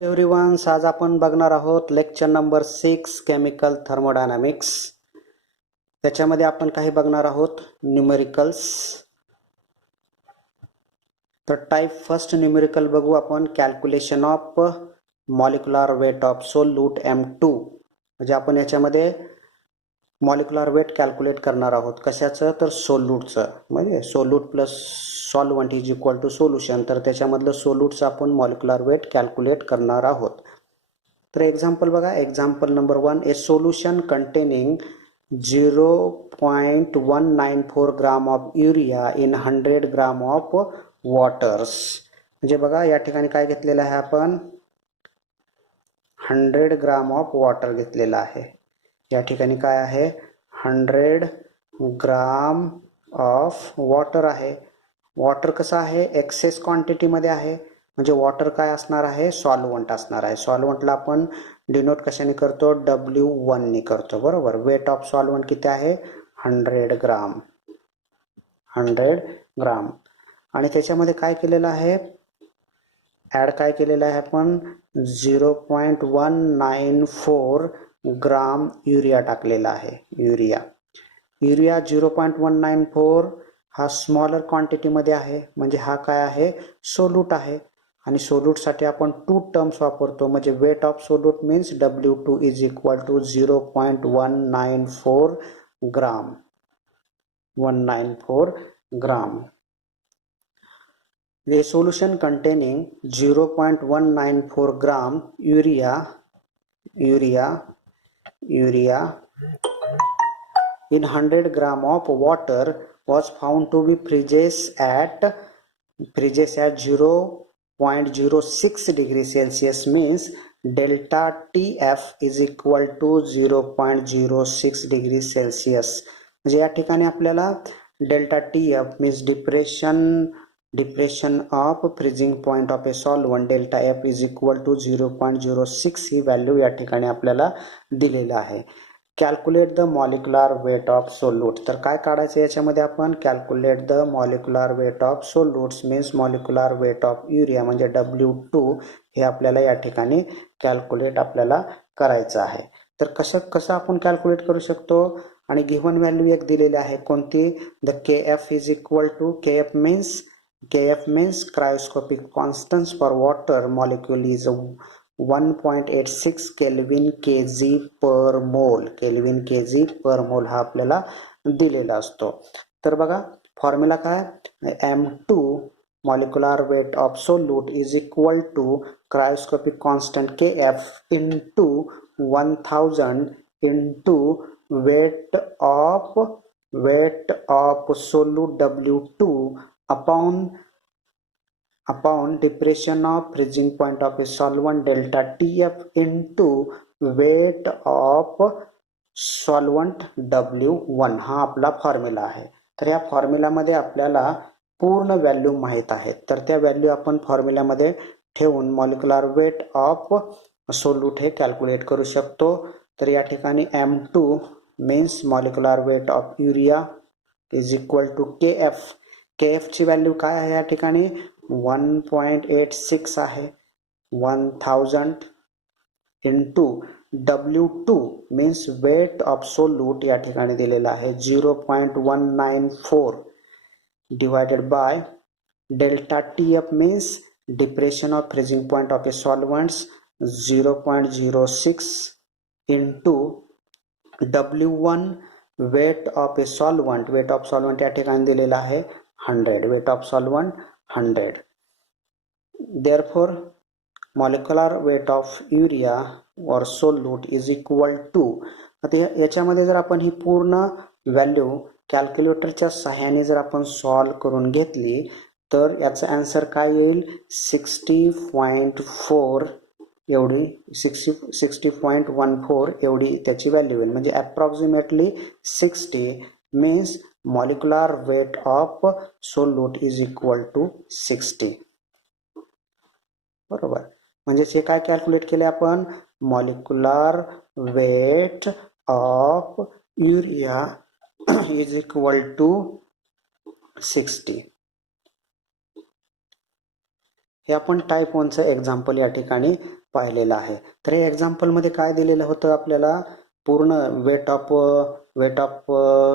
Everyone, आज आपण बघणार आहोत लेक्चर नंबर 6 केमिकल थर्मोडायनामिक्स. त्याच्यामध्ये आपण काही बघणार आहोत न्यूमेरिकल्स. तर टाइप फर्स्ट न्यूमेरिकल बघू आपण, calculation of molecular weight of solute M2. म्हणजे आपण याच्यामध्ये मॉलिक्युलर वेट कॅल्क्युलेट करणार आहोत. कशाचं? तर सोल्यूटचं. म्हणजे solute plus solvent is equal to solution. तर त्याच्यामधलं सोल्यूटचं आपण मॉलिक्युलर वेट कॅल्क्युलेट करणार आहोत. तर एक्झाम्पल बघा, example number 1, A solution containing 0.194 gram of urea in 100 gram of waters. म्हणजे बघा या ठिकाणी काय घेतलेलं आहे आपण, 100 ग्राम ऑफ वॉटर घेतलेलं आहे. या ठिकाणी काय आहे, 100 ग्राम ऑफ वॉटर आहे. वॉटर कसं आहे, एक्सेस क्वांटिटीमध्ये आहे. म्हणजे वॉटर काय असणार आहे, सॉल्वंट असणार आहे. सॉल्वंटला आपण डिनोट कशाने करतो, W1 ने करतो, बरोबर. वेट ऑफ सॉल्वंट किती आहे, 100 ग्राम. 100 ग्राम. आणि त्याच्यामध्ये काय केलेलं आहे, ऍड काय केलेलं आहे आपण, 0.194 ग्राम युरिया टाकलेला आहे. युरिया 0.194 हा स्मॉलर क्वांटिटीमध्ये आहे. म्हणजे हा काय आहे, सोल्यूट आहे. आणि सोल्यूटसाठी आपण 2 टर्म्स वापरतो. म्हणजे weight of solute means W2 is equal to 0.194 gram. 194 gram. A solution containing 0.194 gram urea in 100 gram of water was found to be freezes at 0.06 degrees Celsius. means delta TF is equal to 0.06 degrees Celsius. म्हणजे या ठिकाणी आपल्याला delta TF means depression of freezing point of a solvent, delta F is equal to 0.06 ही value या ठिकाणी आपल्याला दिलेलं आहे. Calculate the molecular weight of solute. तर काय काढायचं याच्यामध्ये आपण, calculate the molecular weight of solutes means molecular weight of urea म्हणजे W2 हे आपल्याला या ठिकाणी कॅल्क्युलेट आपल्याला करायचं आहे. तर कसं आपण कॅल्क्युलेट करू शकतो. आणि गिव्हन व्हॅल्यू एक दिलेली आहे, कोणती, the KF is equal to, KF means cryoscopic constants for water molecule is 1.86 Kelvin kg per mole. Kelvin kg per mole हा आपल्याला दिलेला असतो. तर बघा फॉर्म्युला काय, M2 molecular weight of solute is equal to cryoscopic constant KF into 1000 into weight of solute W2 upon depression of freezing point of a solvent delta TF into weight of solvent W1 हा आपला formula आहे. तर या फॉर्म्युलामध्ये आपल्याला पूर्ण value माहित आहेत. तर त्या व्हॅल्यू आपण फॉर्म्युलामध्ये ठेवून मॉलिक्युलर वेट ऑफ सोल्यूट हे कॅल्क्युलेट करू शकतो. तर या ठिकाणी M2 means molecular weight of urea is equal to KF ची व्हॅल्यू काय आहे या ठिकाणी, 1.86 आहे. 1000 into W2 means weight of solute या ठिकाणी दिलेला आहे 0.194 divided by delta TF means depression of freezing point of a solvents 0.06 into W1 weight of a solvent. Weight of solvent या ठिकाणी दिलेला आहे 100. Weight of solvent 100. therefore molecular weight of urea or solute is equal to. आता याच्यामध्ये जर आपण ही पूर्ण value कॅल्क्युलेटरच्या सहाय्याने जर आपण सॉल्व करून घेतली तर याचा आन्सर काय येईल, 60.4 एवढी 60.14 एवढी त्याची व्हॅल्यू येईल. म्हणजे approximately 60 means molecular weight of solute is equal to 60. बरोबर. म्हणजे हे काय कॅल्क्युलेट केले आपण, molecular weight of urea is equal to 60. हे आपण टाईप 1चं एक्झाम्पल या ठिकाणी पाहिलेलं आहे. तर हे एक्झाम्पलमध्ये काय दिलेलं होतं आपल्याला, पूर्ण weight of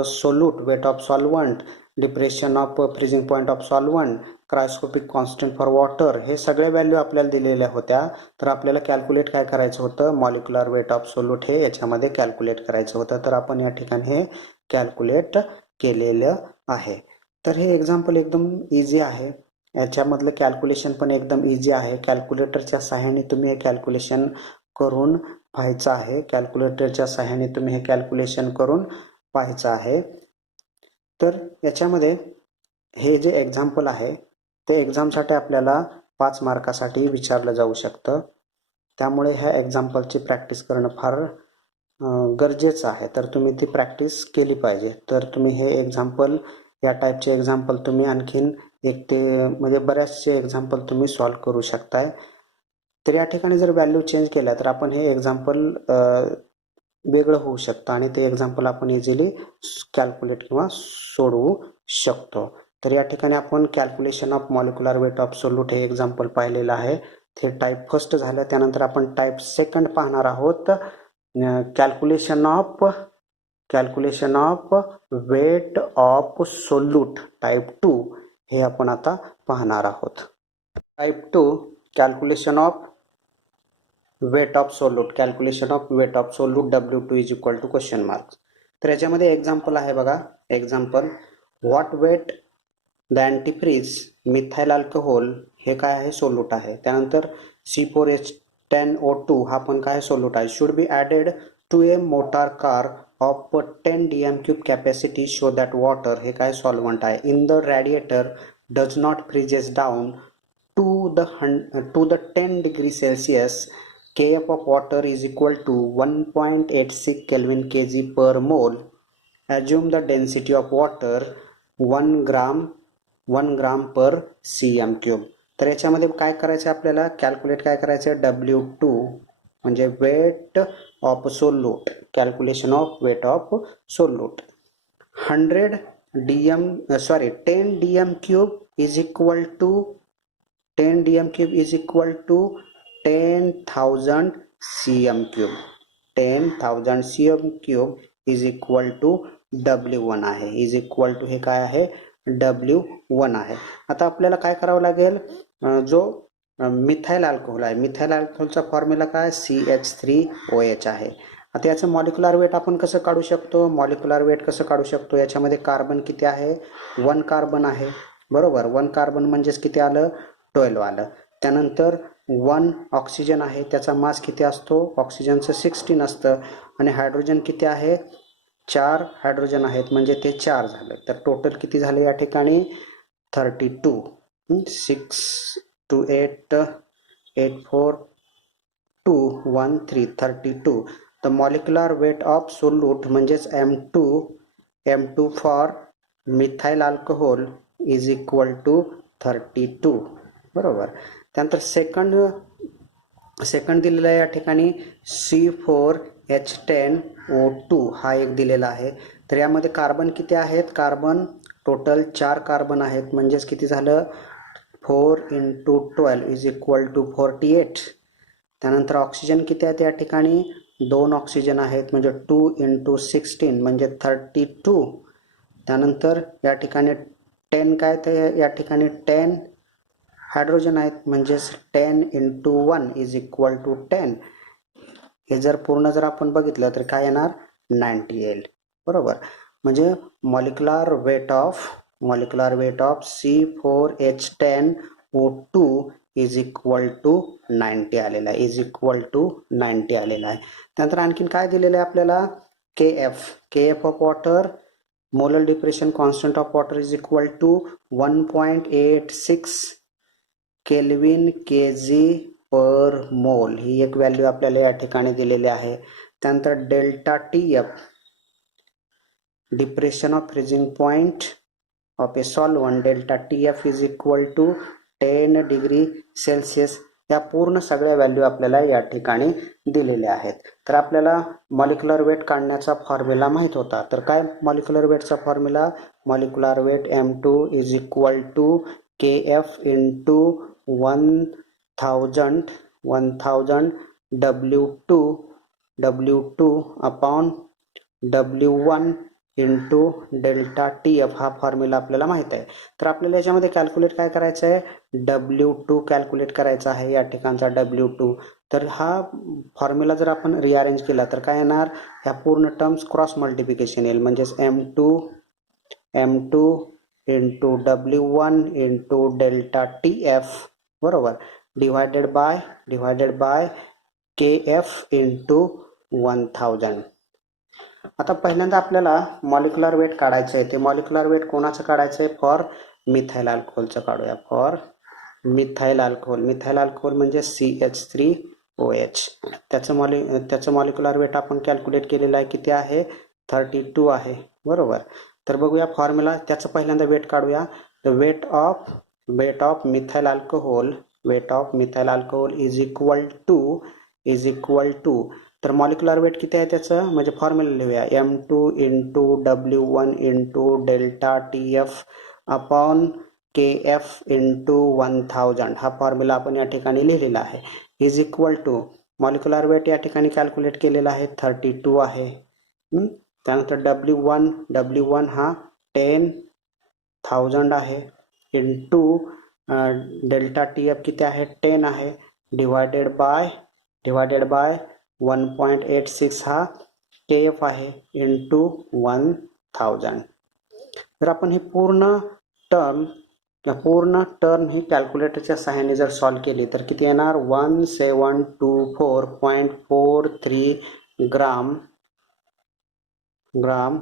solute, weight of solvent, depression of freezing point of solvent, cryoscopic constant for water, हे सगळे व्हॅल्यू आपल्याला दिलेल्या होत्या. तर आपल्याला कॅल्क्युलेट काय करायचं होतं, मॉलिक्युलर वेट ऑफ सोल्यूट हे याच्यामध्ये कॅल्क्युलेट करायचं होतं. तर आपण या ठिकाणी हे कॅल्क्युलेट केलेलं आहे. तर हे एक्झाम्पल एकदम इझी आहे. याच्यामधलं कॅल्क्युलेशन पण एकदम इझी आहे. कॅल्क्युलेटरच्या सहाय्याने तुम्ही हे कॅल्क्युलेशन करून पाहायचं आहे. कॅल्क्युलेटरच्या सहाय्याने तुम्ही हे कॅल्क्युलेशन करून पाहायचं आहे. तर याच्यामध्ये हे जे एक्झाम्पल आहे ते एक्झामसाठी आपल्याला 5 मार्कासाठी विचारलं जाऊ शकतं. त्यामुळे ह्या एक्झाम्पलची प्रॅक्टिस करणं फार गरजेचं आहे. तर तुम्ही ती प्रॅक्टिस केली पाहिजे. तर तुम्ही हे एक्झाम्पल, या टाईपचे एक्झाम्पल तुम्ही आणखीन एक ते म्हणजे बऱ्याचशे एक्झाम्पल तुम्ही सॉल्व्ह करू शकताय. तर या ठिकाणी जर व्हॅल्यू चेंज केल्या तर आपण हे एक्झाम्पल वेगळं होऊ शकतं आणि ते एक्झाम्पल आपण इझिली कॅल्क्युलेट किंवा सोडवू शकतो. तर या ठिकाणी आपण calculation of molecular weight of solute हे एक्झाम्पल पाहिलेलं आहे. ते टाईप फर्स्ट झालं. त्यानंतर आपण टाईप सेकंड पाहणार आहोत. Calculation of weight of solute type 2 हे आपण आता पाहणार आहोत. Type 2 calculation of weight of solute, calculation of weight of solute W2 is equal to question marks. तर याच्यामध्ये एक्झाम्पल आहे बघा. Example, what weight the antifreeze methyl alcohol, हे काय आहे, सोल्यूट आहे. त्यानंतर C4H10O2 हा पण काय सोल्यूट आहे. Should be added to a motor car of 10 dm³ capacity so that water, हे काय सॉल्वंट आहे. In the radiator does not freezes down to the 10 degree Celsius. Kf of water is equal to 1.86 Kelvin kg per mole. Assume the density of water 1 gram per cm³. तर याच्यामध्ये काय करायचं आपल्याला, calculate काय करायचं, W2 म्हणजे weight of solute, calculation of weight of solute. 10 dm³ is equal to 10,000 cm³. 10,000 cm³ is equal to W1 आहे. Is equal to हे काय आहे, W1 आहे. आता आपल्याला काय करावं लागेल, जो मिथाइल अल्कोहोल आहे, मिथाइल अल्कोहोलचा फॉर्म्युला काय, CH3OH आहे. आता याचं मॉलिक्युलर वेट आपण कसं काढू शकतो, मॉलिक्युलर वेट कसं काढू शकतो, याच्यामध्ये कार्बन किती आहे, 1 कार्बन आहे, बरोबर. 1 कार्बन म्हणजेच किती आलं, 12 आलं. त्यानंतर 1 ऑक्सिजन आहे, त्याचा मास किती असतो, ऑक्सिजनचं 16 असतं. आणि हायड्रोजन किती आहे, 4 हायड्रोजन आहेत म्हणजे ते 4 झालं. तर टोटल किती झाले या ठिकाणी, 32. 6 2 8 8 4 2 1 3 32. The molecular weight of solute म्हणजेच M2 for methyl alcohol is equal to 32, बरोबर. त्यानंतर सेकंड दिलेला आहे या ठिकाणी C4H10O2 हा एक दिलेला आहे. तर यामध्ये कार्बन किती आहेत, कार्बन टोटल 4 कार्बन आहेत म्हणजेच किती झालं, 4 × 12 इज इक्वल टू 48. त्यानंतर ऑक्सिजन किती आहेत या ठिकाणी, 2 ऑक्सिजन आहेत म्हणजे 2 × 16 म्हणजे 32. त्यानंतर या ठिकाणी 10 काय, ते या ठिकाणी 10 हायड्रोजन आहेत म्हणजेच 10 × 1 इज इक्वल टू 10. हे जर पूर्ण जर आपण बघितलं तर काय येणार, 90 येईल, बरोबर. म्हणजे molecular weight of C4H10O2 is equal to 90 आलेला आहे, इज इक्वल टू 90 आलेला आहे. त्यानंतर आणखीन काय दिलेलं आहे आपल्याला, KF of water, molar depression constant of water is equal to 1.86 kelvin kg per mole, ही एक व्हॅल्यू आपल्याला या ठिकाणी दिलेली आहे. त्यानंतर delta TF, depression of freezing point of a solvent, delta TF is equal to 10 degree Celsius. या पूर्ण सगळ्या व्हॅल्यू आपल्याला या ठिकाणी दिलेल्या आहेत. तर आपल्याला मॉलिक्युलर वेट काढण्याचा फॉर्म्युला माहित होता. तर काय मॉलिक्युलर वेटचा formula, molecular weight M2 is equal to KF × 1000 W2 upon W1 into delta T F हा फॉर्म्युला आपल्याला माहित आहे. तर आपल्याला याच्यामध्ये कॅल्क्युलेट काय करायचं आहे, W2 कॅल्क्युलेट करायचा आहे, या ठिकाणचा W2. तर हा फॉर्म्युला जर आपण रिअरेंज केला तर काय येणार, ह्या पूर्ण टर्म्स क्रॉस मल्टिप्लिकेशन येईल, म्हणजेच M2 into W1 into delta T F बरोबर, डिवायडेड बाय KF इंटू 1000. आता पहिल्यांदा आपल्याला मॉलिक्युलर वेट काढायचं आहे. ते मॉलिक्युलर वेट कोणाचं काढायचं आहे, फॉर मिथाइल अल्कोहोलचं काढूया. फॉर मिथाइल अल्कोहोल म्हणजे CH3OH. त्याचं मॉलिक्युलर वेट आपण कॅल्क्युलेट केलेलं आहे, किती आहे, 32 आहे बरोबर. तर बघूया फॉर्म्युला, त्याचं पहिल्यांदा वेट काढूया. The weight of methyl alcohol is equal to तर मॉलिक्युलर वेट किती आहे त्याचं, म्हणजे फॉर्म्युला लिहूया, M2 into W1 into delta TF upon KF into 1000 हा फॉर्म्युला आपण या ठिकाणी लिहिलेला आहे. Is equal to molecular weight या ठिकाणी कॅल्क्युलेट केलेला आहे 32 आहे. त्यानंतर W1 हा 10,000 आहे इंटू डेल्टा TF किती आहे, 10 आहे, डिवायडेड बाय 1.86 हा KF आहे इंटू 1000. जर आपण ही पूर्ण टर्म ही कॅल्क्युलेटरच्या सहाय्याने जर सॉल्व केली तर किती येणार, 1724.43 ग्राम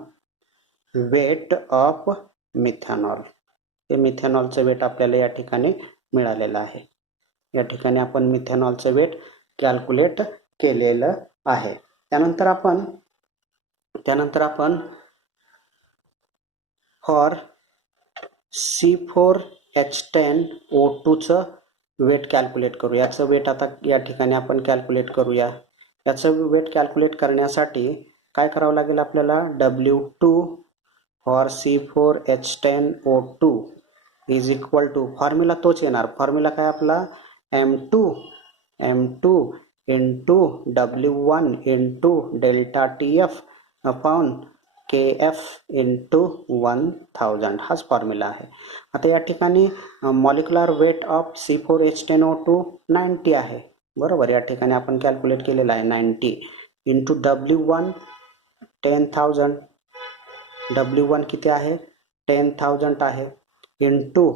वेट ऑफ मिथेनॉल. हे मिथेनॉलचं वेट आपल्याला या ठिकाणी मिळालेलं आहे. या ठिकाणी आपण मिथेनॉलचं वेट कॅल्क्युलेट केलेलं आहे. त्यानंतर आपण फॉर C4H10O2 चं वेट कॅल्क्युलेट करू. याचं वेट आता या ठिकाणी आपण कॅल्क्युलेट करूया. याचं वेट कॅल्क्युलेट करण्यासाठी काय करावं लागेल आपल्याला, W2 for C4H10O2 is equal to formula तोच येणार. फॉर्म्युला काय आपला, M2 into W1 into delta TF upon KF into 1000 हाच फॉर्म्युला आहे. आता या ठिकाणी मॉलिक्युलर वेट ऑफ C4H10O2 90 आहे बरोबर. या ठिकाणी आपण कॅल्क्युलेट केलेला आहे 90 इंटू W1 10,000, W1 किती आहे, 10,000 आहे, इंटू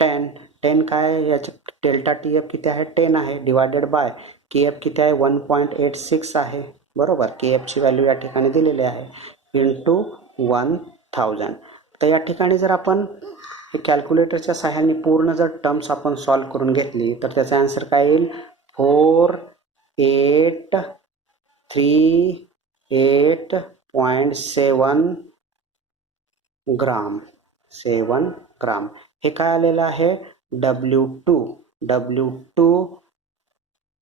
10 काय, याचे डेल्टा TF किती आहे, 10 आहे, डिवायडेड बाय KF किती आहे, 1.86 आहे बरोबर. KF ची व्हॅल्यू या ठिकाणी दिलेली आहे इंटू 1000. तर या ठिकाणी जर आपण कॅल्क्युलेटरच्या सहाय्याने पूर्ण जर टर्म्स आपण सॉल्व करून घेतली तर त्याचा आन्सर काय येईल, 4838.7 ग्राम. हे काय आलेलं आहे, W2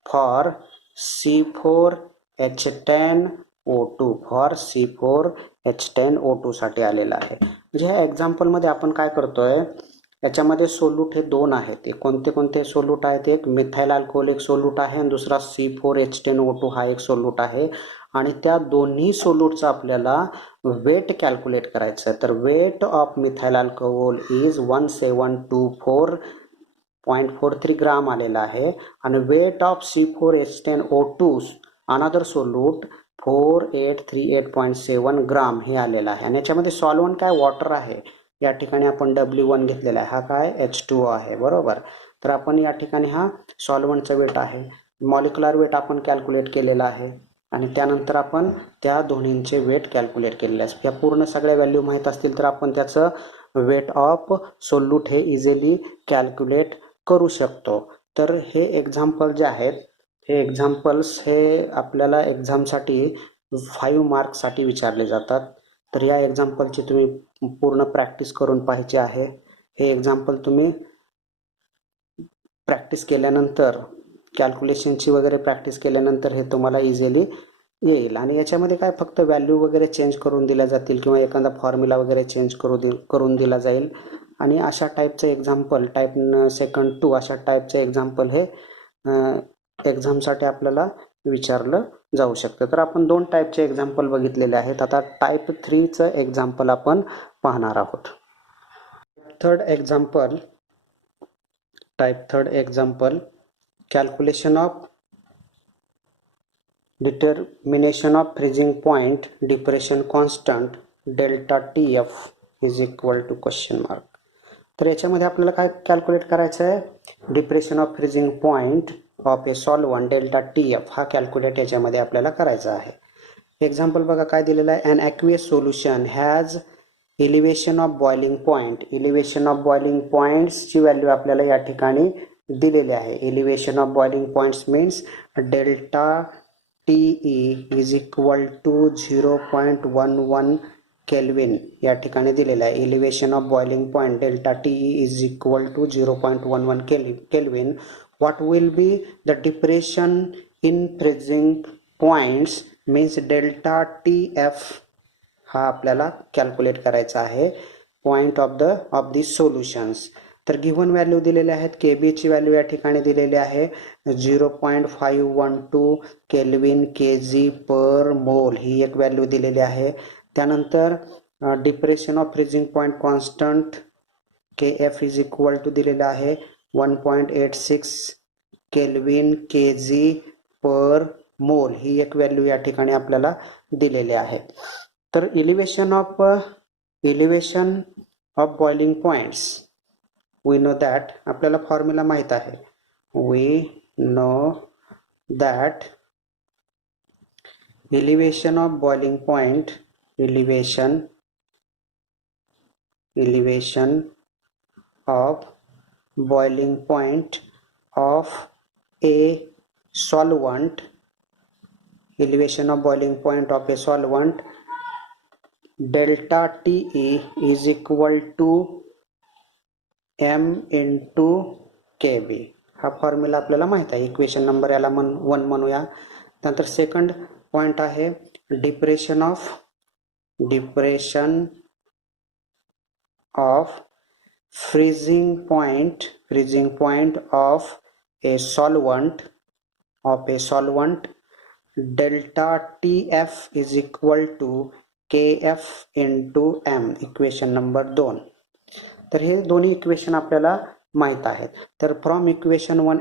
फॉर C4H10O2 साठी आलेला आहे. म्हणजे ह्या एक्झाम्पलमध्ये आपण काय करतोय, याच्यामध्ये सोल्यूट हे दोन आहेत. ते कोणते सोल्यूट आहेत, एक मिथाइल अल्कोहोल एक सोल्यूट आहे आणि दुसरा C4H10O2 हा एक सोल्यूट आहे. आणि त्या दोन्ही सोल्यूटचा आपल्याला वेट कॅल्क्युलेट करायचं आहे. तर weight of methyl alcohol is 1724.43 gram आलेला आहे आणि weight of C4H10O2 another solute 4838.7 gram हे आलेलं आहे. आणि याच्यामध्ये सॉल्वंट काय, वॉटर आहे. या ठिकाणी आपण W1 घेतलेला आहे, हा काय H2O आहे बरोबर. तर आपण या ठिकाणी हा सॉल्वंटचा वेट आहे. मॉलिक्युलर वेट आपण कॅल्क्युलेट केलेला आहे आणि त्यानंतर आपण त्या दोन्हींचे वेट कॅल्क्युलेट केलेले आहे. या पूर्ण सगळ्या व्हॅल्यू माहीत असतील तर आपण त्याचं वेट ऑफ सोल्यूट हे इझिली कॅल्क्युलेट करू शकतो. तर हे एक्झाम्पल जे आहेत, हे एक्झाम्पल्स हे आपल्याला एक्झामसाठी 5 मार्क्ससाठी विचारले जातात. तर या एक्झाम्पलची तुम्ही पूर्ण प्रॅक्टिस करून पाहिजे आहे. हे एक्झाम्पल तुम्ही प्रॅक्टिस केल्यानंतर, कॅल्क्युलेशनची वगैरे प्रॅक्टिस केल्यानंतर हे तुम्हाला इझिली येईल. आणि याच्यामध्ये काय फक्त व्हॅल्यू वगैरे चेंज करून दिल्या जातील किंवा एखादा फॉर्म्युला वगैरे चेंज करून दिला जाईल. आणि अशा टाईपचं एक्झाम्पल टाईप सेकंड 2 अशा टाईपचं एक्झाम्पल हे एक्झामसाठी आपल्याला विचारलं जाऊ शकतं. तर आपण 2 टाईपचे एक्झाम्पल बघितलेले आहेत. आता टाईप 3चं एक्झाम्पल आपण पाहणार आहोत. Third example calculation of determination of freezing point depression constant delta T F is equal to question mark. तर याच्यामध्ये आपल्याला काय कॅल्क्युलेट करायचं आहे, depression of freezing point of a solvent delta T F हा कॅल्क्युलेट याच्यामध्ये आपल्याला करायचा आहे. एक्झाम्पल बघा काय दिलेलं आहे, an aqueous solution has elevation of boiling point. Elevation of boiling पॉइंट्सची व्हॅल्यू आपल्याला या ठिकाणी दिलेली आहे. Elevation of boiling points means delta TE is equal to 0.11 kelvin या ठिकाणी दिलेलं आहे. Elevation of boiling point delta TE is equal to 0.11 kelvin. What will be the depression in freezing points means delta T F हा आपल्याला calculate करायचा आहे point of the solutions. तर given value दिलेले आहेत. KB ची व्हॅल्यू या ठिकाणी दिलेली आहे 0.512 केल्विन KG पर मोल ही एक व्हॅल्यू दिलेली आहे. त्यानंतर depression of freezing point constant KF is equal to दिलेला आहे 1.86 केल्विन KG पर मोल ही एक व्हॅल्यू या ठिकाणी आपल्याला दिलेली आहे. तर elevation of boiling points we know that आपल्याला फॉर्म्युला माहित आहे. We know that elevation of boiling point elevation of boiling point of a solvent elevation of boiling point of a solvent delta TE is equal to m into KB. हा formula आपल्याला माहित आहे. Equation number याला 1 म्हणूया. त्यानंतर second point आहे depression of freezing point of a solvent delta TF is equal to KF into M. Equation number 2. तर हे दोन्ही इक्वेशन आपल्याला माहित आहेत. तर फ्रॉम इक्वेशन 1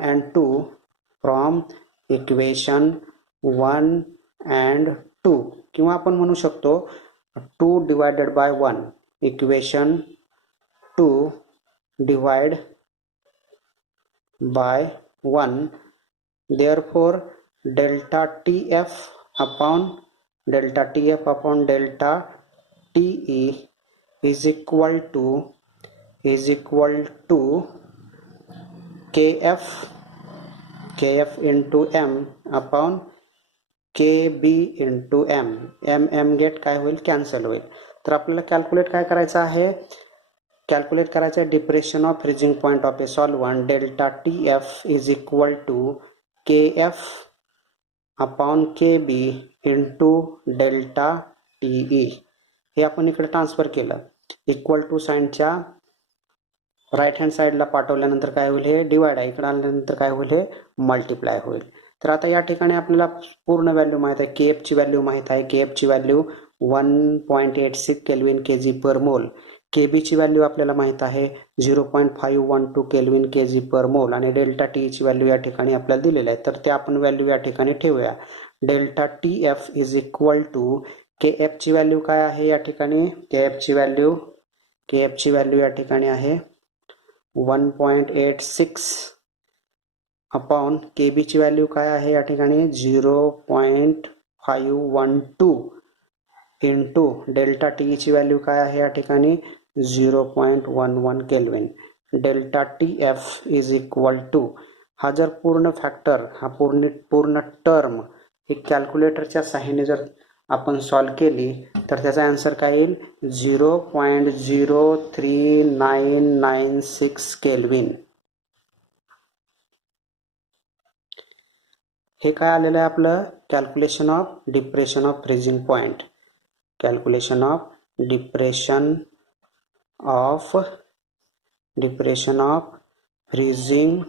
and 2 किंवा आपण म्हणू शकतो 2 divided by 1 equation 2 divide by 1 therefore delta TF upon delta TE is equal to KF into M upon KB into M. M get काय होईल, कॅन्सल होईल. तर आपल्याला कॅल्क्युलेट काय करायचं आहे, depression of freezing point of a solvent delta TF is equal to KF upon KB into delta TE. हे आपण इकडे ट्रान्सफर केलं. इक्वल टू साइनच्या राईट हँड साईडला पाठवल्यानंतर काय होईल, हे डिवाइड आहे. इकडे आल्यानंतर काय होईल, हे मल्टिप्लाय होईल. तर आता या ठिकाणी आपल्याला पूर्ण व्हॅल्यू माहित आहे. KF ची व्हॅल्यू माहित आहे. KF ची व्हॅल्यू 1.86 केल्विन KG पर मोल. KB ची व्हॅल्यू आपल्याला माहित आहे 0.512 केल्विन KG पर मोल आणि डेल्टा TE ची व्हॅल्यू या ठिकाणी आपल्याला दिलेली आहे. तर ते आपण व्हॅल्यू या ठिकाणी ठेवूया. Delta TF is equal to KF ची व्हॅल्यू काय आहे या ठिकाणी, KF ची व्हॅल्यू या ठिकाणी आहे 1.86 अपॉन KB ची व्हॅल्यू काय आहे या ठिकाणी 0.512 इंटू डेल्टा TE ची व्हॅल्यू काय आहे या ठिकाणी 0.11 kelvin. Delta TF is equal to हा जर पूर्ण फॅक्टर हा पूर्ण टर्म ही कॅल्क्युलेटरच्या सहाय्याने जर आपण सॉल्व केली तर त्याचा आन्सर काय येईल 0.03996 केल्विन. हे काय आलेलं आहे आपलं calculation of depression of freezing point. Calculation of depression of depression of freezing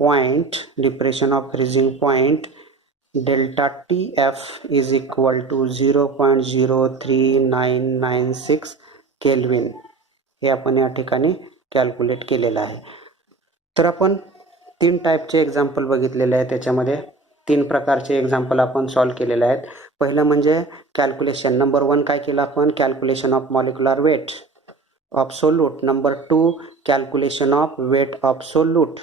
point, delta TF is equal to 0.03996 kelvin हे आपण या ठिकाणी कॅल्क्युलेट केलेलं आहे. तर आपण 3 टाईपचे एक्झाम्पल बघितलेले आहे. त्याच्यामध्ये 3 प्रकारचे एक्झाम्पल आपण सॉल्व्ह केलेले आहेत. पहिलं म्हणजे कॅल्क्युलेशन. नंबर 1 काय केलं आपण? Calculation of molecular weight of solute. Number 2 calculation of weight of solute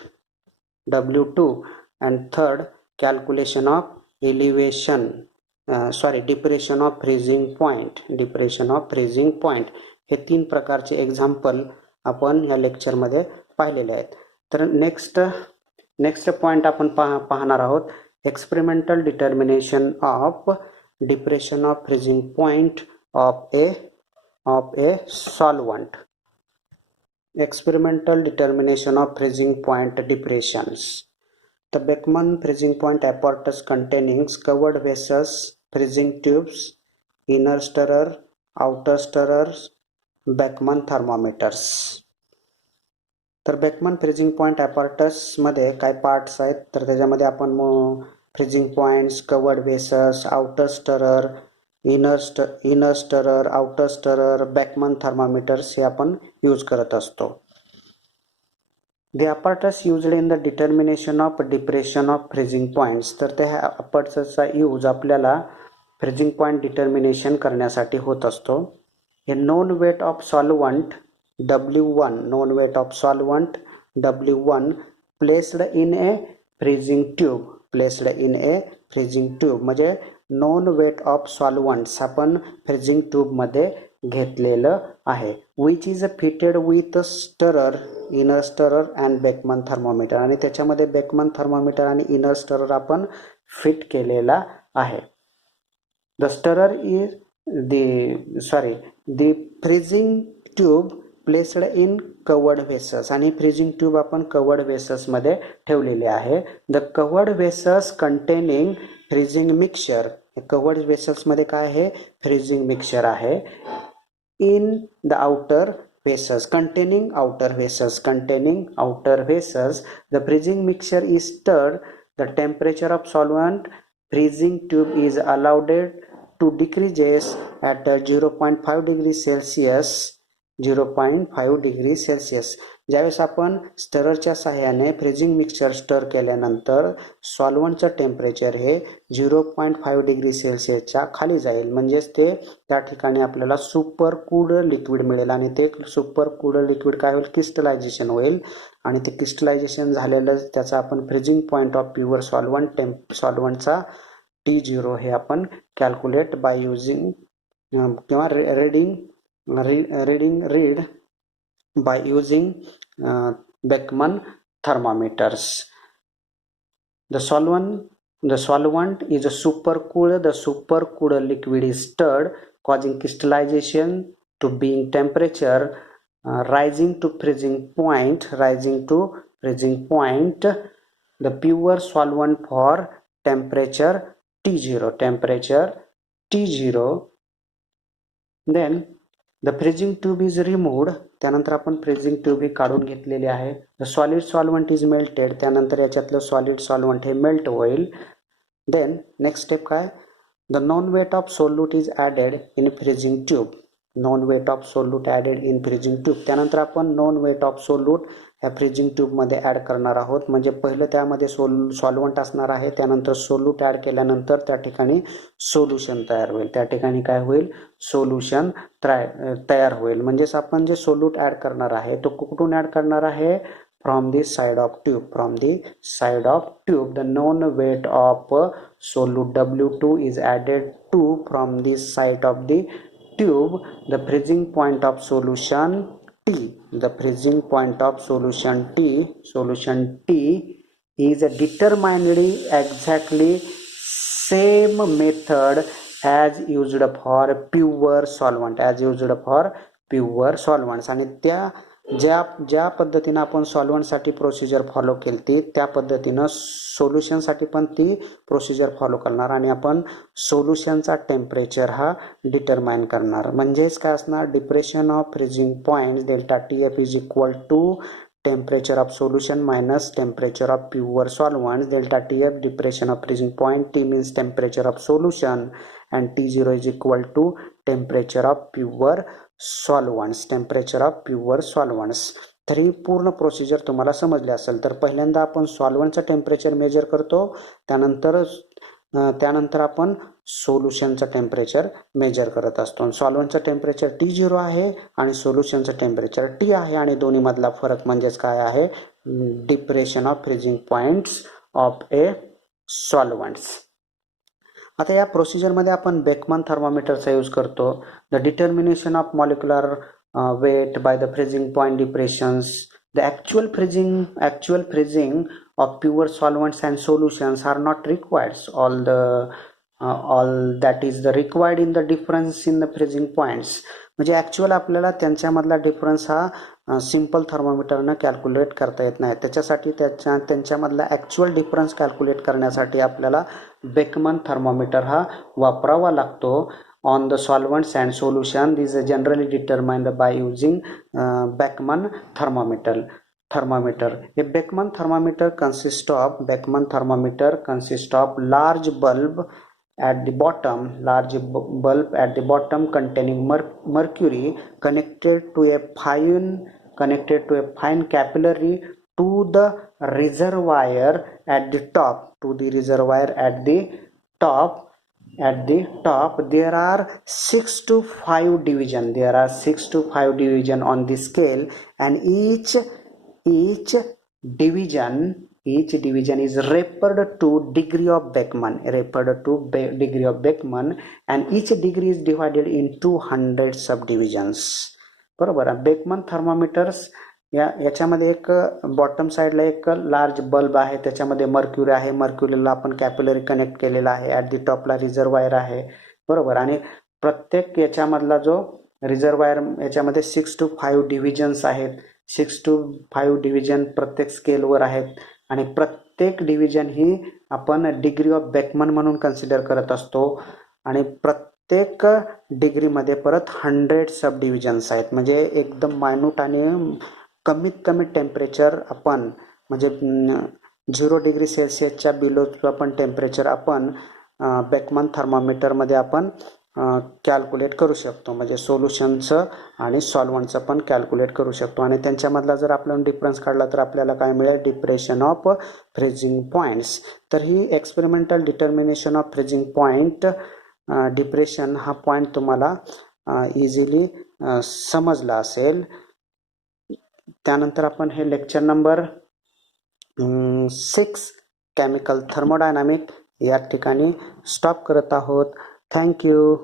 W2 and third calculation of depression of freezing point. हे 3 प्रकारचे एक्झाम्पल आपण या लेक्चरमध्ये पाहिलेले आहेत. तर नेक्स्ट पॉइंट आपण पाहणार आहोत. Experimental determination of depression of freezing point of a solvent. Experimental determination of freezing point depressions. The Beckman freezing point apparatus containing covered vessels, freezing tubes, inner stirrer, outer stirrers, Beckman thermometers. तर Beckman freezing point apparatus मध्ये काय parts आहेत? तर त्याच्यामध्ये आपण freezing points, covered vessels, outer stirrer, inner stirrer, outer stirrer, Beckman thermometers हे आपण use करत असतो. The apparatus used in the determination of depression of freezing points. तर त्या ॲपॅरेटसचा यूज आपल्याला फ्रीजिंग पॉइंट डिटर्मिनेशन करण्यासाठी होत असतो. A known weight of solvent W1 placed in a freezing tube. म्हणजे नॉन वेट ऑफ सॉल्वंट्स आपण फ्रीजिंग ट्यूब मध्ये घेतलेलं आहे. Which is fitted with stirrer, inner stirrer and Beckman thermometer. आणि त्याच्यामध्ये बेकमन थर्मोमीटर आणि इनर स्टरर आपण फिट केलेला आहे. The stirrer is the freezing tube placed in covered vessels. आणि फ्रीजिंग ट्यूब आपण कवर्ड वेसल्स मध्ये ठेवलेले आहे. The covered vessels containing freezing mixture. Covered vessels मध्ये काय आहे? फ्रीजिंग मिक्सचर आहे. In the outer vessels containing outer vessels the freezing mixture is stirred. The temperature of solvent freezing tube is allowed to decreases at 0.5 degrees Celsius. ज्यावेळेस आपण स्टररच्या सहाय्याने freezing mixture स्टर केल्यानंतर सॉल्वंटचं temperature हे 0.5 डिग्री सेल्सिअसच्या खाली जाईल. म्हणजेच ते त्या ठिकाणी आपल्याला सुपर कूल्ड लिक्विड मिळेल. आणि ते सुपर कूल्ड लिक्विड काय होईल? क्रिस्टलायझेशन होईल. आणि ते क्रिस्टलायझेशन झालेलं त्याचा आपण फ्रीजिंग पॉइंट ऑफ प्युअर सॉल्वंटचा T0 हे आपण कॅल्क्युलेट बाय युजिंग किंवा read by using Beckman thermometers. The solvent is supercooled. The supercooled liquid is stirred, causing crystallization to being temperature rising to freezing point. The pure solvent for temperature T0. Then the freezing tube is removed. त्यानंतर आपण freezing tube ही काढून घेतलेली आहे. The solid solvent is melted. त्यानंतर याच्यातलं solid solvent हे melt होईल. Then next step काय? The known weight of solute is added in freezing tube. त्यानंतर आपण नॉन वेट ऑफ सोल्यूट ह्या फ्रीजिंग ट्यूबमध्ये ॲड करणार आहोत. म्हणजे पहिलं त्यामध्ये सॉल्वंट असणार आहे. त्यानंतर सोल्यूट ॲड केल्यानंतर त्या ठिकाणी सोल्युशन तयार होईल. त्या ठिकाणी काय होईल? सोल्युशन तयार होईल. म्हणजेच आपण जे सोल्यूट ॲड करणार आहे तो कुठून ॲड करणार आहे? From the side of tube. The known weight of solute W2 is added to from the side of the tube. The freezing point of solution T is determined exactly same method as used for pure solvents. आणि त्या ज्या पद्धतीनं आपण सॉल्व्हंटसाठी procedure follow केली त्या पद्धतीनं सोल्युशनसाठी पण ती प्रोसिजर फॉलो करणार आणि आपण सोल्युशनचा टेम्परेचर हा डिटरमाइन करणार. म्हणजेच काय असणार, depression of freezing point delta T F is equal to temperature of solution minus temperature of pure solvents. Delta TF depression of freezing point, T means temperature of solution, and T0 is equal to temperature of pure solvents. Temperature of pure solvents. तर ही पूर्ण procedure तुम्हाला समजली असेल. तर पहिल्यांदा आपण सॉल्व्हंटचं temperature measure करतो, त्यानंतर आपण सोल्युशनचं टेम्परेचर मेजर करत असतो. सॉल्व्हंटचं टेम्परेचर T0 आहे आणि सोल्युशनचं टेम्परेचर T आहे आणि दोन्हीमधला फरक म्हणजेच काय आहे, depression of freezing points of a solvents. आता या प्रोसिजरमध्ये आपण बेकमन थर्मोमीटरचा यूज करतो. The determination of molecular weight by the freezing point depressions. The actual freezing of pure solvents and solutions are not required. All that is the required in the difference in the freezing points. म्हणजे actual आपल्याला त्यांच्यामधला difference हा simple थर्मोमीटरनं calculate करता येत नाही. त्याच्यासाठी त्यांच्यामधला actual difference calculate करण्यासाठी आपल्याला बेकमन थर्मोमीटर हा वापरावा लागतो. On the solvents and solution, these are generally determined by using Beckman thermometer. A Beckman thermometer consists of large bulb at the bottom containing mercury connected to a fine capillary to the reservoir at the top. At the top there are 6 to 5 division on the scale, and each division is referred to degree of Beckman, and each degree is divided into 100 subdivisions. बरोबर. Beckman thermometers याच्यामध्ये एक bottom साईडला एक large bulb आहे, त्याच्यामध्ये mercury आहे, मर्क्युरीला आपण capillary connect केलेला आहे, ॲट दी टॉपला रिझर्वायर आहे. बरोबर. आणि प्रत्येक याच्यामधला जो रिझर्वायर याच्यामध्ये 6 to 5 डिव्हिजन्स आहेत. 6 to 5 डिव्हिजन प्रत्येक स्केलवर आहेत आणि प्रत्येक डिव्हिजन ही आपण डिग्री ऑफ बेकमन म्हणून कन्सिडर करत असतो. आणि प्रत्येक डिग्रीमध्ये परत 100 सब डिव्हिजन्स आहेत. म्हणजे एकदम मायन्यूट आणि कमीत कमी टेम्परेचर आपण म्हणजे 0 डिग्री सेल्सिअसच्या बिलोचं आपण टेम्परेचर आपण बेकमन थर्मोमीटरमध्ये आपण कॅल्क्युलेट करू शकतो. म्हणजे सोल्युशनचं आणि सॉल्व्हंटचं पण कॅल्क्युलेट करू शकतो. आणि त्यांच्यामधला जर आपल्याला डिफरन्स काढला तर आपल्याला काय मिळेल, डिप्रेशन ऑफ फ्रीजिंग पॉईंट्स. तर ही experimental determination of freezing point depression हा पॉईंट तुम्हाला इझिली समजला असेल. त्यानंतर आपण हे लेक्चर नंबर 6 केमिकल थर्मोडायनामिक या ठिकाणी स्टॉप करत आहोत. थँक्यू.